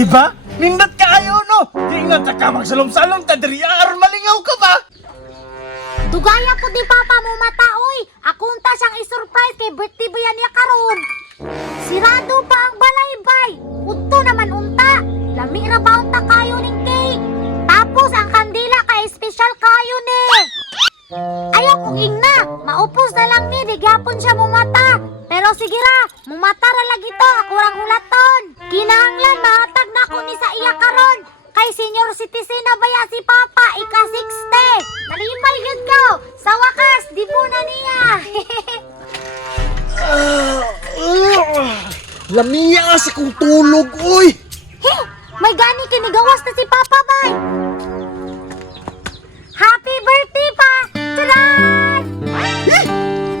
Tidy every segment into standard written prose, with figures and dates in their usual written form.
Di ba? Nindot kaayo no. Di nga ta ka magsalom-salom ta diri aron malingaw ka ba? Dugaya ko di papa mo mata oy. Akunta siyang i-surprise kay birthday ba yan niya karon. Sirado pa ang balaybay. Udto naman unta. Lami ra ba unta kayo ning cake? Tapos ang kandila kay special kayo ni. Ayaw kong ingna. Maupos na lang ni. Digyapon siya mo mata. Pero sige ra. Mumata ra lagi to. Ako rang hulaton. Kinahanglan mahatag na ko ni sa iya karon. Kay senior citizen na baya si Papa, ika-60. Nalipay yun ko. Sa wakas, di po na niya. Lamiya sa kong tulog, uy! May gani kinigawas na si Papa, bay. Happy birthday, pa! Taran!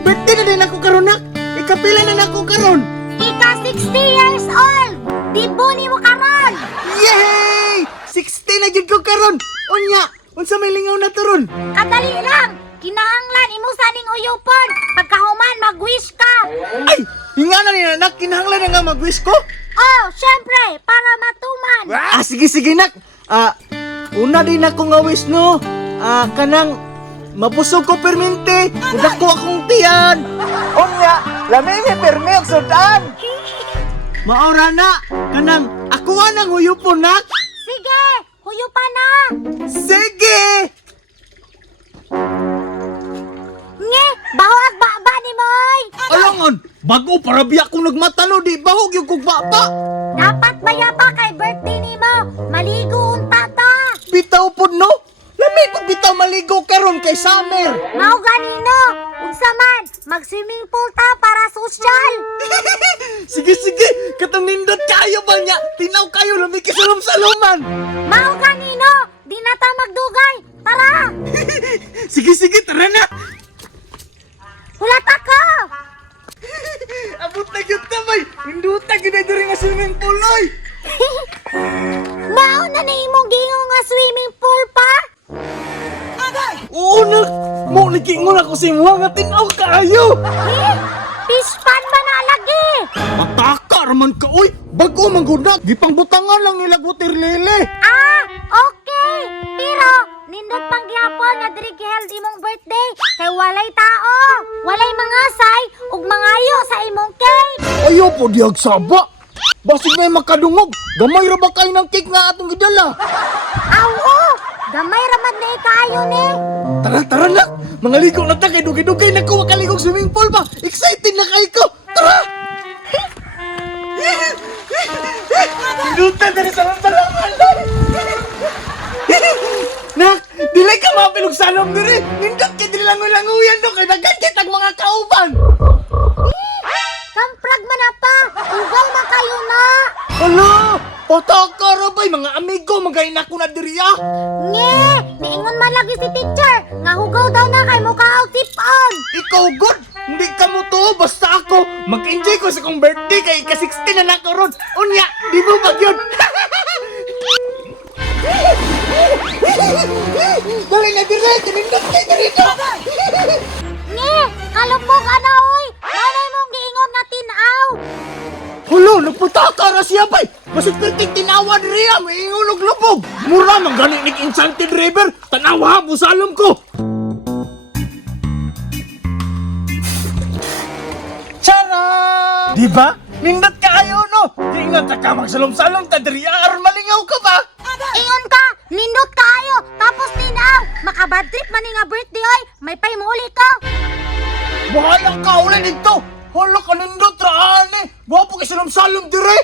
Birthday na din ako karon nak! Ikapila na ako karon! Ika-60 years old. Di po ni mo karon. Yay! 60 na jud ko karon! Unya, unsa may lingaw na turon? Kadali lang. Kinahanglan imo sa ning uyupon. Pagkahuman, mag-wish ka. Ay! Hinga na ni nak, kinahanglan na nga mag-wish ko? Oh, syempre, para matuman. Sige nak! Una din ako nga wish no. Kanang mabusog ko permente, udak ko akong tiyan. Unya, lamay may perme og sudan. Maura na, kanang ako anang huyupon nak. Sige, huyo pa na. Sige! Nge, bahog baba ni Moy. Alangan, bago para biya kong nagmatalo, di bahog yung kong baba. Dapat baya pa kay birthday ni mo. Maligo unta ta. Bitaw po no? Lamay ko bitaw maligo karon kay summer. Mao ganino. Unsa man, mag-swimming pool ta para sosyal. Sige, katong nindot kayo ba niya? Tinaw kayo, lamay kisalom-saloman. Mao ganino. Di na ta magdugay. Tara. Sige, tara na. Hulat ako. Abot na yun tamay. Hinduta gina diri nga swimming pool, oy. Mao na ni imong gingo nga swimming pool pa. Oo na. Mo nagingon ako sa imo nga tinaw kayo. Fish pan ba na lagi? Mataka raman ka, oy. Bago mangguna, gipang butangan lang nila gutirlele. Okay. Pero, nindot pang gyapon nga diri giheld imong birthday kay walay tao, walay mga say ug mangayo sa imong cake. Ayaw po diag saba. Basig may makadungog. Gamay ra ba kayo ng cake nga atong gidala? Awo, gamay ramad na ikaayo ni. Tara na. Mga ligo na ta kay dugay-dugay na ko makaligog swimming pool ba. Excited na kayo ko. Tara! Hindutan na rin sa lantalangan. Nak, dilay ka mapilog salong diri. Hindot ka dili langoy-langoyan no kay daghan kitag mga kauban. Kamprag man na pa, ugaw man kayo na. Hala! Pataka ra ba'y mga amigo magayin ako na diri ah. Nge, niingon man lagi si teacher nga hugaw daw na kay mukha og tip-on. Ikaw good! Hindi ka mo to, basta ako mag-enjoy ko sa kong birthday kay ika-60 na nakaroon. Unya, di mo ba yun? Dali na dire, kinindot kayo dito! Nge, kalupog ana oy. Manay mong giingon nga tinaw. Hulo, nagputaka ra siya ba'y! Basit perting tinawa diri ah, may ingulog lubog! Mura mang gani ni Enchanted River! Tanawa, busalom ko! Tara! Di ba? Nindot kaayo no? Di nga ta ka magsalom-salom ta diri aron malingaw ka ba? Ingon ka, nindot kayo, tapos tinaw. Makabad trip man ni nga birthday oy. May paymuli ka. Bahalang ka ulit dito! Hala ka nindot ra ani! Wapo kay salom-salom dire!